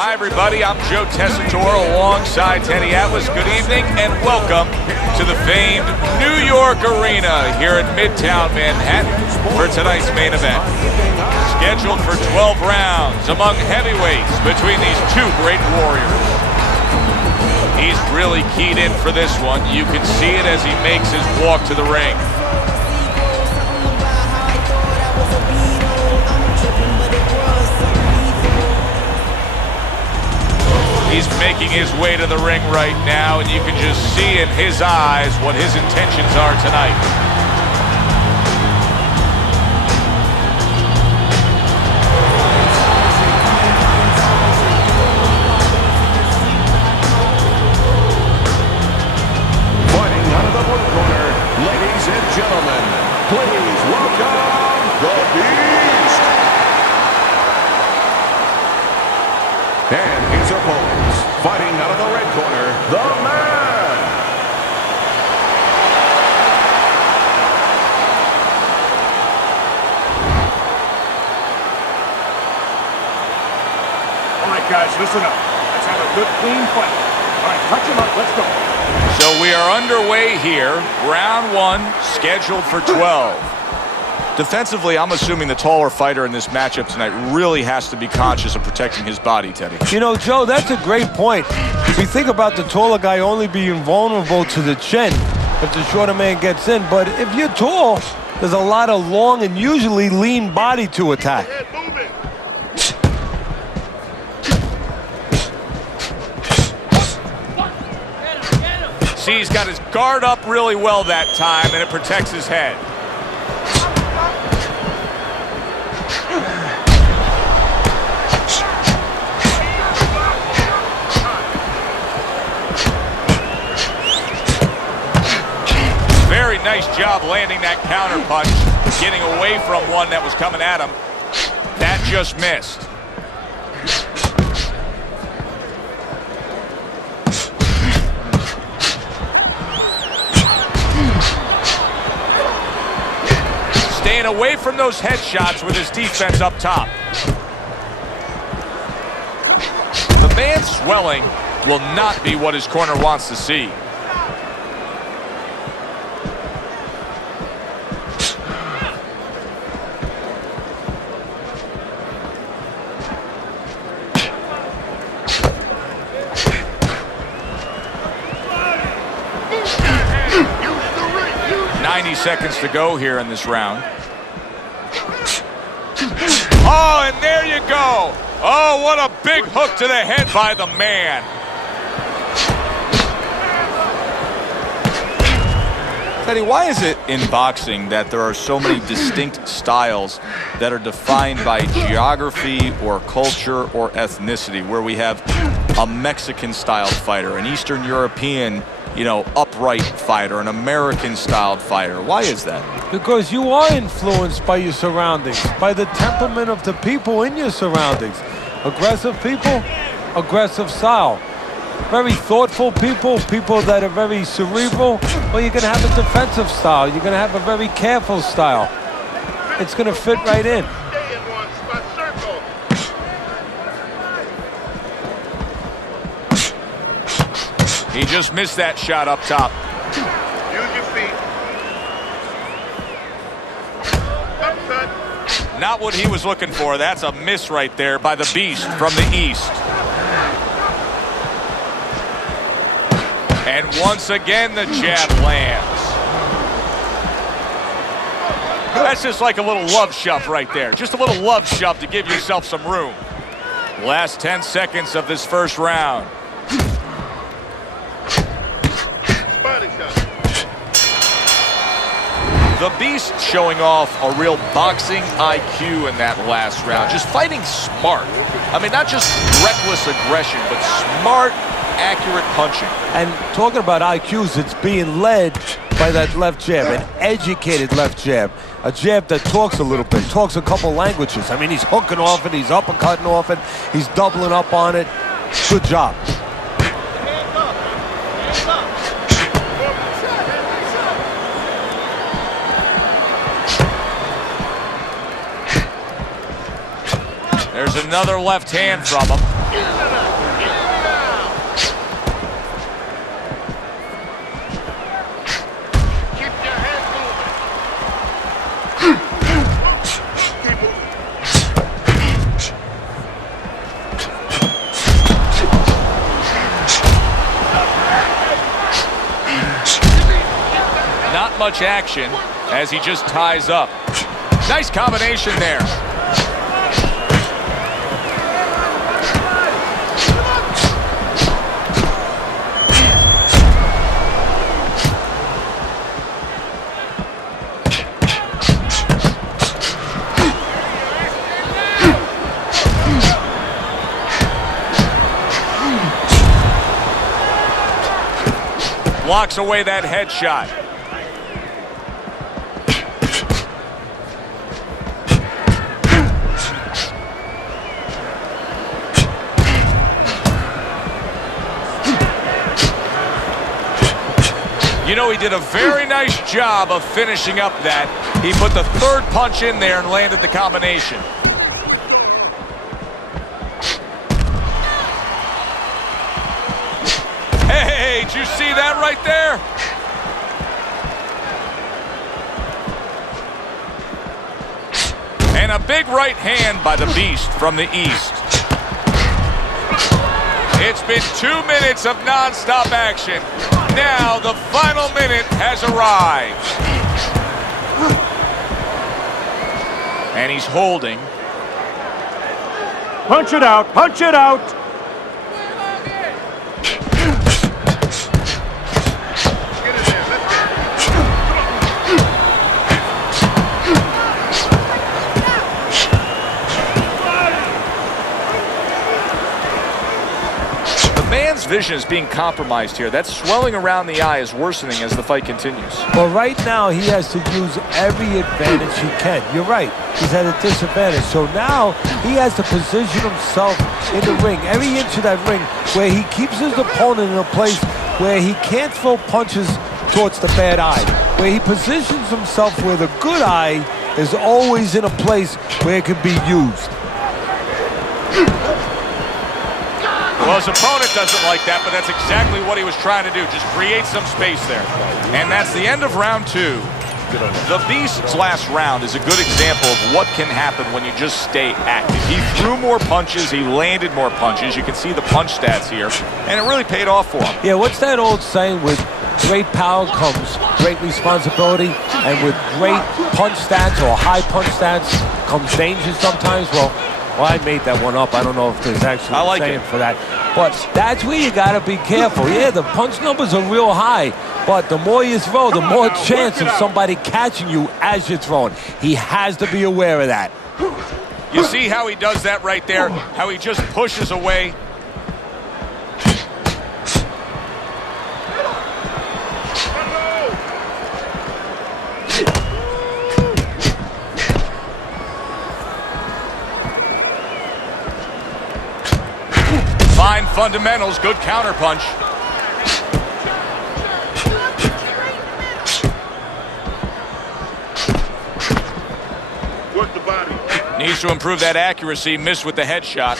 Hi, everybody. I'm Joe Tessitore alongside Teddy Atlas. Good evening and welcome to the famed New York Arena here in Midtown Manhattan for tonight's main event. Scheduled for 12 rounds among heavyweights between these two great warriors. He's really keyed in for this one. You can see it as he makes his walk to the ring. He's making his way to the ring right now, and you can just see in his eyes what his intentions are tonight. Fighting out of the blue corner, ladies and gentlemen, please welcome the Beast. And his opponents, fighting out of the red corner, the Man. All right, guys, listen up. Let's have a good, clean fight. All right, touch him up. Let's go. So we are underway here. Round one, scheduled for 12. Defensively, I'm assuming the taller fighter in this matchup tonight really has to be conscious of protecting his body, Teddy. You know, Joe, that's a great point. We think about the taller guy only being vulnerable to the chin if the shorter man gets in. But if you're tall, there's a lot of long and usually lean body to attack. See, he's got his guard up really well that time, and it protects his head. Very nice job landing that counter punch, getting away from one that was coming at him. That just missed. Staying away from those headshots with his defense up top. The man swelling will not be what his corner wants to see. Seconds to go here in this round. Oh, and there you go. Oh, what a big hook to the head by the Man. Teddy, why is it in boxing that there are so many distinct styles that are defined by geography or culture or ethnicity, where we have a Mexican-styled fighter, an Eastern European, upright fighter, an American-styled fighter? Why is that? Because you are influenced by your surroundings, by the temperament of the people in your surroundings. Aggressive people, aggressive style. Very thoughtful people, people that are very cerebral, well, you're going to have a defensive style. You're going to have a very careful style. It's going to fit right in. He just missed that shot up top. Use your feet. Upset. Not what he was looking for. That's a miss right there by the Beast from the East. And once again, the jab lands. That's just like a little love shove right there. Just a little love shove to give yourself some room. Last 10 seconds of this first round. The Beast showing off a real boxing IQ in that last round. Just fighting smart. I mean, not just reckless aggression, but smart, accurate punching. And talking about IQs, it's being led by that left jab, an educated left jab. A jab that talks a little bit, talks a couple languages. I mean, he's hooking off it, he's uppercutting off it, he's doubling up on it. Good job. There's another left hand from him. Not much action as he just ties up. Nice combination there. Blocks away that headshot. You know, he did a very nice job of finishing up that. He put the third punch in there and landed the combination. Hey, did you see that right there? And a big right hand by the Beast from the East. It's been 2 minutes of non-stop action. Now the final minute has arrived. And he's holding. Punch it out! Punch it out! Vision is being compromised here. That swelling around the eye is worsening as the fight continues. Well, right now he has to use every advantage he can. You're right. He's at a disadvantage. So now he has to position himself in the ring, every inch of that ring, where he keeps his opponent in a place where he can't throw punches towards the bad eye, where he positions himself where the good eye is always in a place where it can be used. Well, his opponent doesn't like that, but that's exactly what he was trying to do, just create some space there. And that's the end of round 2. The Beast's last round is a good example of what can happen when you just stay active. He threw more punches, he landed more punches. You can see the punch stats here, and it really paid off for him. Yeah, what's that old saying? With great power comes great responsibility, and with great punch stats or high punch stats comes danger sometimes. Well, I made that one up. I don't know if there's actually a saying for that. But that's where you got to be careful. Yeah, the punch numbers are real high, but the more you throw, the more chance of somebody catching you as you're throwing. He has to be aware of that. You see how he does that right there? How he just pushes away. Fine fundamentals, good counterpunch. Work the body. Needs to improve that accuracy, missed with the headshot.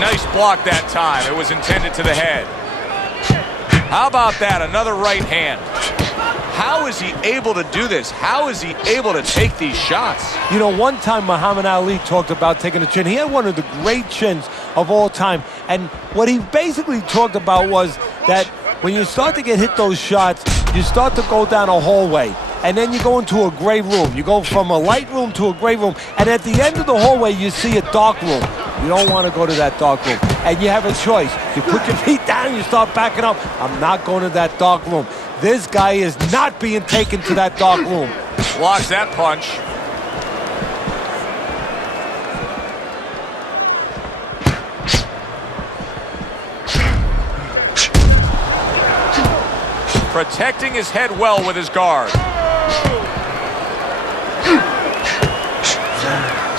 Nice block that time. It was intended to the head. How about that? Another right hand. How is he able to do this? How is he able to take these shots? You know, one time Muhammad Ali talked about taking a chin. He had one of the great chins of all time. And what he basically talked about was that when you start to get hit those shots, you start to go down a hallway. And then you go into a gray room. You go from a light room to a gray room. And at the end of the hallway, you see a dark room. You don't want to go to that dark room. And you have a choice. You put your feet down, you start backing up. I'm not going to that dark room. This guy is not being taken to that dark room. Blocks that punch. Protecting his head well with his guard.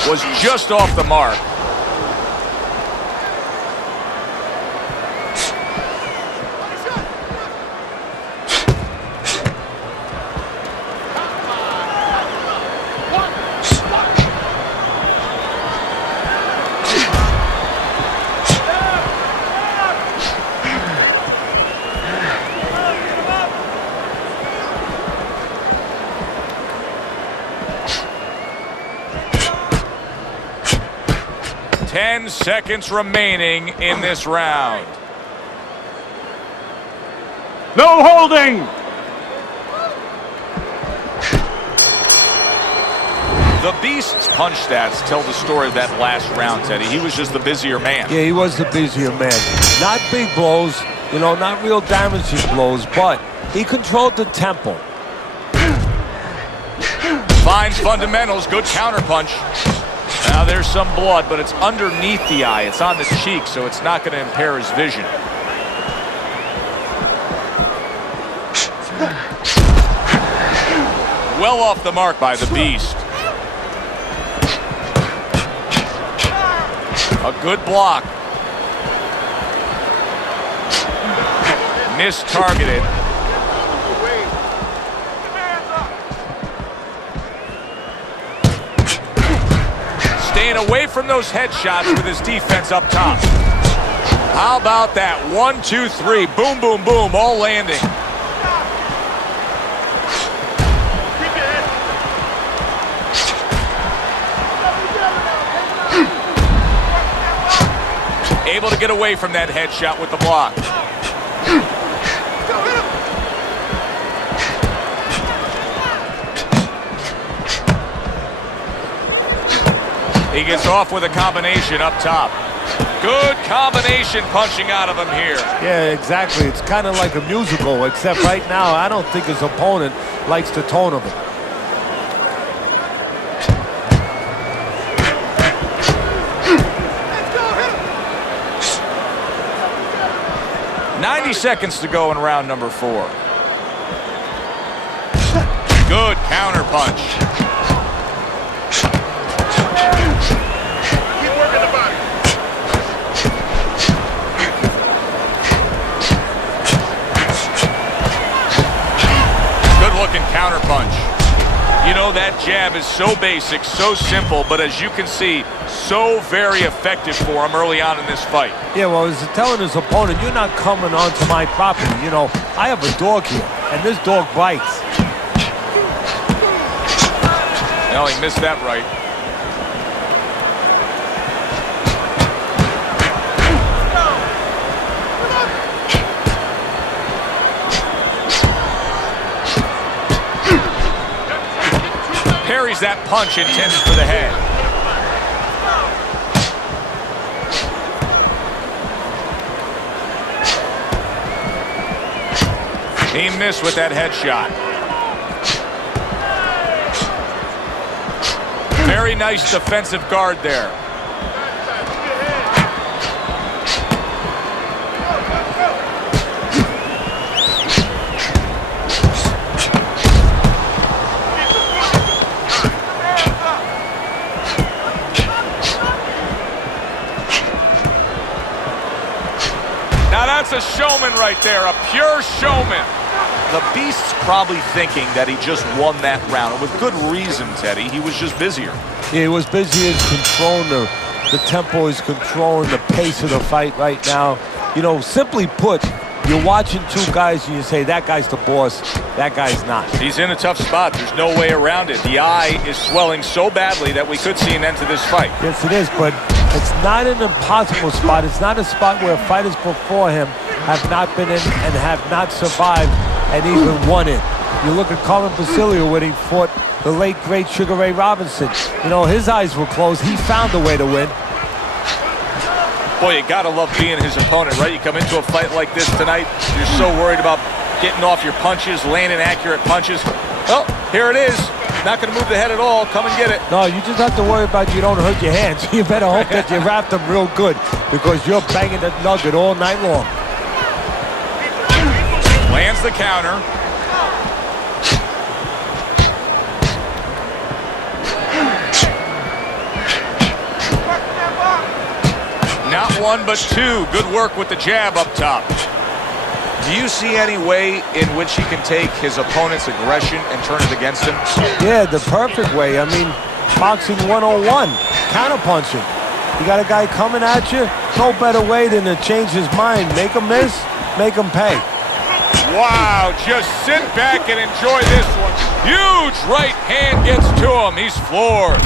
was just off the mark. Ten seconds remaining in this round. No holding! The Beast's punch stats tell the story of that last round, Teddy. He was just the busier man. Yeah, he was the busier man. Not big blows, you know, not real damaging blows, but he controlled the tempo. Fine fundamentals, good counterpunch. Now there's some blood, but it's underneath the eye. It's on the cheek, so it's not going to impair his vision. Well off the mark by the Beast. A good block. Mistargeted. Staying away from those headshots with his defense up top. How about that? 1, 2, 3. Boom, boom, boom. All landing. Able to get away from that headshot with the block. He gets off with a combination up top. Good combination punching out of him here. Yeah, exactly. It's kind of like a musical, except right now I don't think his opponent likes the tone of it. Let's go, hit him! 90 seconds to go in round number 4. Good counter punch. Keep working the body. Good looking counter punch. You know, that jab is so basic, so simple, but as you can see, so very effective for him early on in this fight. Yeah, well, he's telling his opponent, you're not coming onto my property. You know, I have a dog here, and this dog bites. No, he missed that right. Parries that punch intended for the head. He missed with that headshot. Very nice defensive guard there. Now that's a showman right there, a pure showman. The Beast's probably thinking that he just won that round. With good reason, Teddy. He was just busier. Yeah, he was busy. He's controlling the tempo. He's controlling the pace of the fight right now. You know, simply put, you're watching two guys and you say, that guy's the boss, that guy's not. He's in a tough spot. There's no way around it. The eye is swelling so badly that we could see an end to this fight. Yes, it is, but it's not an impossible spot. It's not a spot where fighters before him have not been in and have not survived and even won it. You look at Carmen Basilio when he fought the late, great Sugar Ray Robinson. You know, his eyes were closed. He found a way to win. Boy, you gotta love being his opponent, right? You come into a fight like this tonight, you're so worried about getting off your punches, landing accurate punches. Oh, here it is. Not gonna move the head at all. Come and get it. No, you just have to worry about you don't hurt your hands. You better hope that you wrap them real good because you're banging that nugget all night long. Lands the counter. one, but two. Good work with the jab up top. Do you see any way in which he can take his opponent's aggression and turn it against him? Yeah, the perfect way. I mean, boxing 101, counterpunching. You got a guy coming at you, no better way than to change his mind. Make him miss, make him pay. Wow, just sit back and enjoy this one. Huge right hand gets to him. He's floored.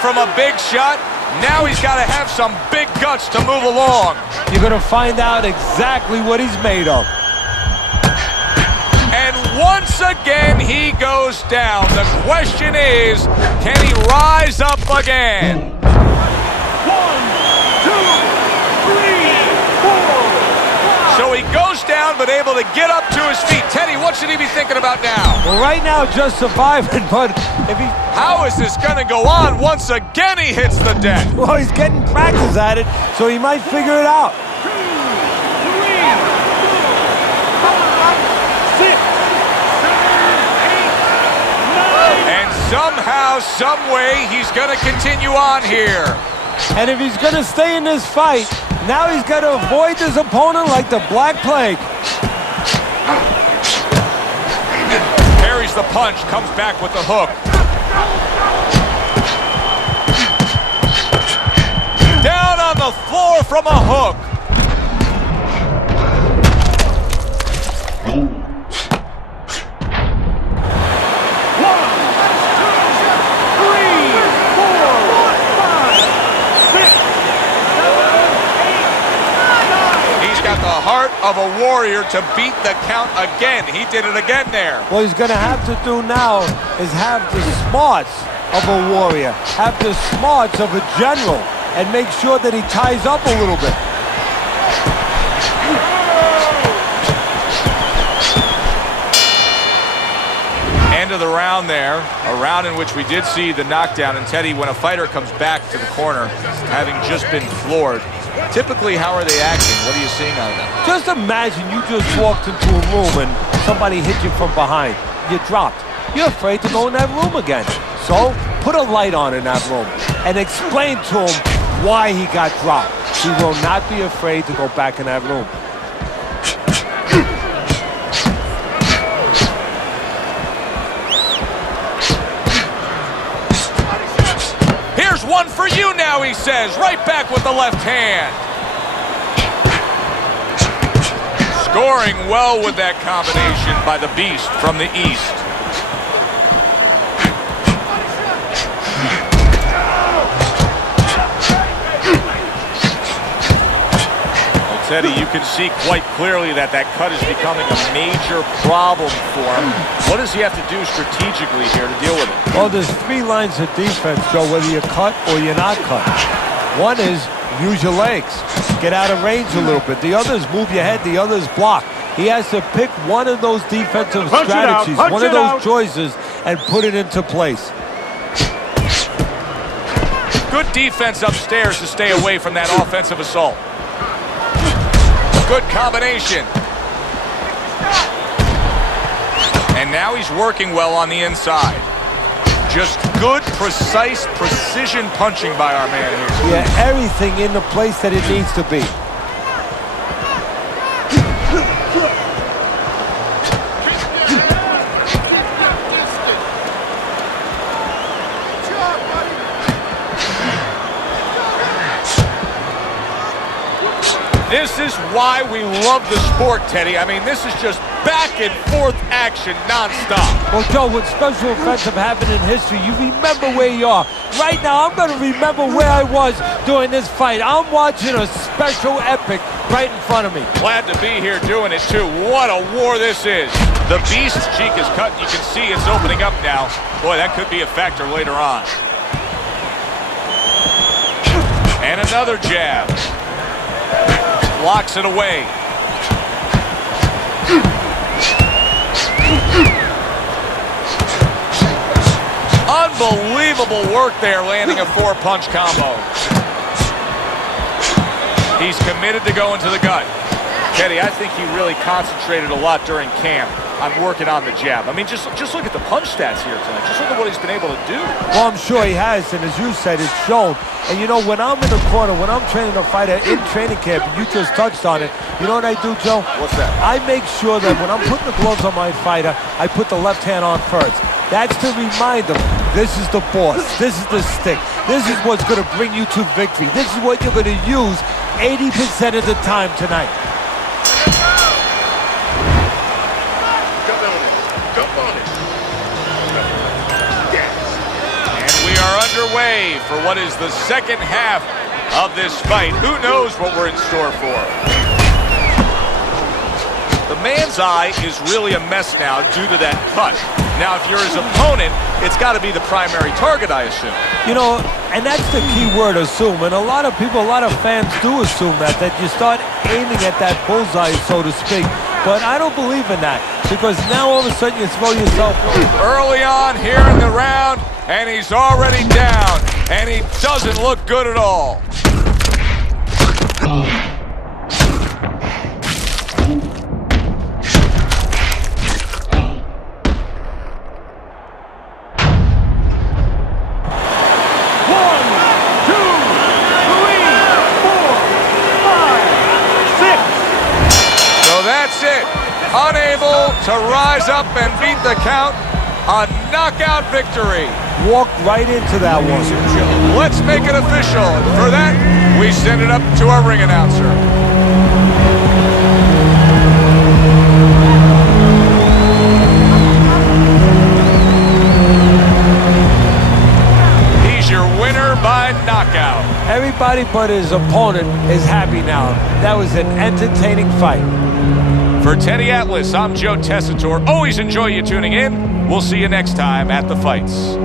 From a big shot, now he's got to have some big guts to move along. You're going to find out exactly what he's made of. And once again, he goes down. The question is, can he rise up again? 1, 2, 3, 4. So he goes down, but able to get up to his feet. Teddy, what should he be thinking about now? Well, right now, just surviving, but if he... How is this going to go on? Once again, he hits the deck. Well, he's getting practice at it, so he might figure it out. 2, 3, 4, 5, 6, 7, 8, 9. And somehow, some way, he's going to continue on here. And if he's going to stay in this fight, now he's got to avoid his opponent like the Black Plague. Parries the punch, comes back with the hook. Down on the floor from a hook. Heart of a warrior to beat the count again. He did it again there. What he's going to have to do now is have the smarts of a warrior, have the smarts of a general, and make sure that he ties up a little bit. End of the round there, a round in which we did see the knockdown. And Teddy, when a fighter comes back to the corner, having just been floored, typically, how are they acting? What are you seeing out of them? Just imagine you just walked into a room and somebody hit you from behind. You dropped. You're afraid to go in that room again. So, put a light on in that room and explain to him why he got dropped. He will not be afraid to go back in that room. Here's one for you now, he says. Right back with the left hand. Scoring well with that combination by the Beast from the East. Well, Teddy, you can see quite clearly that that cut is becoming a major problem for him. What does he have to do strategically here to deal with it? Well, there's three lines of defense, Joe, whether you're cut or you're not cut. One is use your legs, get out of range a little bit. The other is move your head, the other is block. He has to pick one of those defensive strategies, one of those choices, and put it into place. Good defense upstairs to stay away from that offensive assault. Good combination. And now he's working well on the inside. Just good, precise, precision punching by our man here. Yeah, everything in the place that it needs to be. This is why we love the sport, Teddy. I mean, this is just back and forth action nonstop. Well, Joe, when special events have happened in history, you remember where you are. Right now, I'm going to remember where I was during this fight. I'm watching a special epic right in front of me. Glad to be here doing it, too. What a war this is. The Beast's cheek is cut. You can see it's opening up now. Boy, that could be a factor later on. And another jab. Blocks it away. Unbelievable. Unbelievable work there, landing a 4-punch combo. He's committed to going to the gut. Teddy, I think he really concentrated a lot during camp on working on the jab. I mean, just look at the punch stats here tonight. Just look at what he's been able to do. Well, I'm sure he has, and as you said, it's shown. And you know, when I'm in the corner, when I'm training a fighter in training camp, and you just touched on it, you know what I do, Joe? What's that? I make sure that when I'm putting the gloves on my fighter, I put the left hand on first. That's to remind them, this is the boss, this is the stick, this is what's going to bring you to victory, this is what you're going to use 80% of the time tonight. And we are underway for what is the second half of this fight. Who knows what we're in store for? The man's eye is really a mess now due to that cut. Now, if you're his opponent, it's got to be the primary target, I assume. You know, and that's the key word, assume. And a lot of people, a lot of fans do assume that you start aiming at that bullseye, so to speak. But I don't believe in that, because now all of a sudden you throw yourself early on here in the round, and he's already down, and he doesn't look good at all. That's it. Unable to rise up and beat the count. A knockout victory. Walked right into that one. Let's make it official. For that, we send it up to our ring announcer. He's your winner by knockout. Everybody but his opponent is happy now. That was an entertaining fight. For Teddy Atlas, I'm Joe Tessitore. Always enjoy you tuning in. We'll see you next time at the fights.